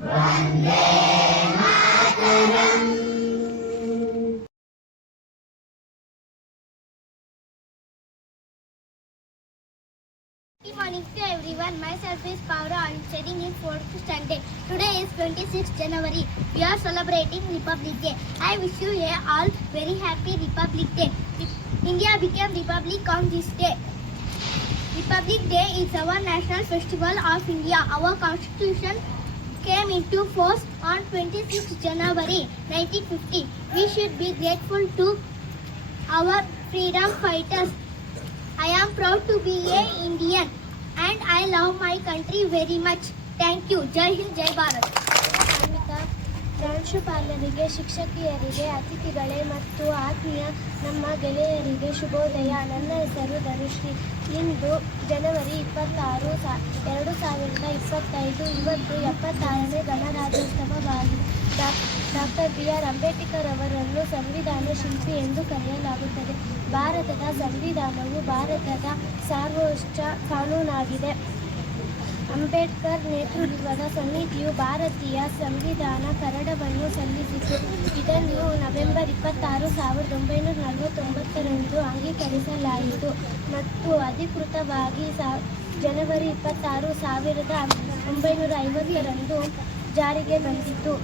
Good morning to everyone. Myself is Paura. I am studying in 4th standard. Today is 26th January. We are celebrating Republic Day. I wish you all very happy Republic Day. India became Republic on this day. Republic Day is our national festival of India. Our constitution came into force on 26th January 1950. We should be grateful to our freedom fighters. I am proud to be an Indian and I love my country very much. Thank you. Jai Hind, Jai Bharat. ಪ್ರಾಂಶುಪಾಲರಿಗೆ, ಶಿಕ್ಷಕಿಯರಿಗೆ, ಅತಿಥಿಗಳೇ ಮತ್ತು ಆತ್ಮೀಯ ನಮ್ಮ ಗೆಳೆಯರಿಗೆ ಶುಭೋದಯ. ನನ್ನ ಹೆಸರು ಧನುಶ್ರೀ. ಇಂದು ಜನವರಿ 26, 2025. ಇವತ್ತು 76ನೇ ಗಣರಾಜ್ಯೋತ್ಸವವಾಗಿದೆ. Doctor B R. Ambedkar ಅವರನ್ನು ಸಂವಿಧಾನ ಶಿಲ್ಪಿ ಎಂದು ಕರೆಯಲಾಗುತ್ತದೆ. ಭಾರತದ ಸಂವಿಧಾನವು ಭಾರತದ ಸರ್ವೋಚ್ಚ ಕಾನೂನಾಗಿದೆ. ಅಂಬೇಡ್ಕರ್ ನೇತೃತ್ವದ ಸಮಿತಿಯು ಭಾರತೀಯ ಸಂವಿಧಾನ ಕರಡವನ್ನು ಸಲ್ಲಿಸಿತು. ಇದನ್ನು ನವೆಂಬರ್ 26, 1949ರಂದು ಅಂಗೀಕರಿಸಲಾಯಿತು ಮತ್ತು ಅಧಿಕೃತವಾಗಿ ಜನವರಿ 26, 1950ರಂದು ಜಾರಿಗೆ ಬಂದಿತು.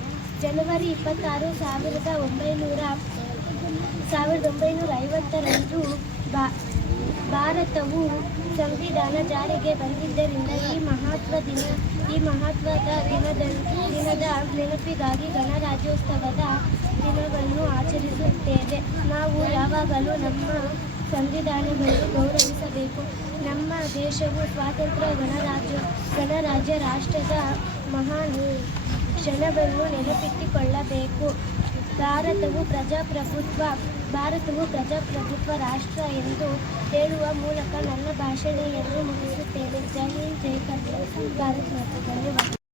ಜನವರಿ 26, 1950ರಂದು ಭಾರತವು ಸಂವಿಧಾನ ಜಾರಿಗೆ ಬಂದಿದ್ದರಿಂದ ಈ ಮಹತ್ವದ ದಿನದ ನೆನಪಿಗಾಗಿ ಗಣರಾಜ್ಯೋತ್ಸವದ ದಿನವನ್ನು ಆಚರಿಸುತ್ತೇವೆ. ನಾವು ಯಾವಾಗಲೂ ನಮ್ಮ ಸಂವಿಧಾನವನ್ನು ಗೌರವಿಸಬೇಕು. ನಮ್ಮ ದೇಶವು ಸ್ವಾತಂತ್ರ್ಯ ಗಣರಾಜ್ಯ ರಾಷ್ಟ್ರದ ಮಹಾನ್ ಕ್ಷಣವನ್ನು ನೆನಪಿಟ್ಟುಕೊಳ್ಳಬೇಕು. ಭಾರತವು ಪ್ರಜಾಪ್ರಭುತ್ವ ರಾಷ್ಟ್ರ ಎಂದು ಹೇಳುವ ಮೂಲಕ ನನ್ನ ಭಾಷಣೆಯನ್ನು ಮುಗಿಸುತ್ತೇನೆ. ಜೈ ಹಿಂದ್, ಜೈ ಕರ್ನಾಟಕ. ಭಾರತ ಮಾತೆ. ಧನ್ಯವಾದ.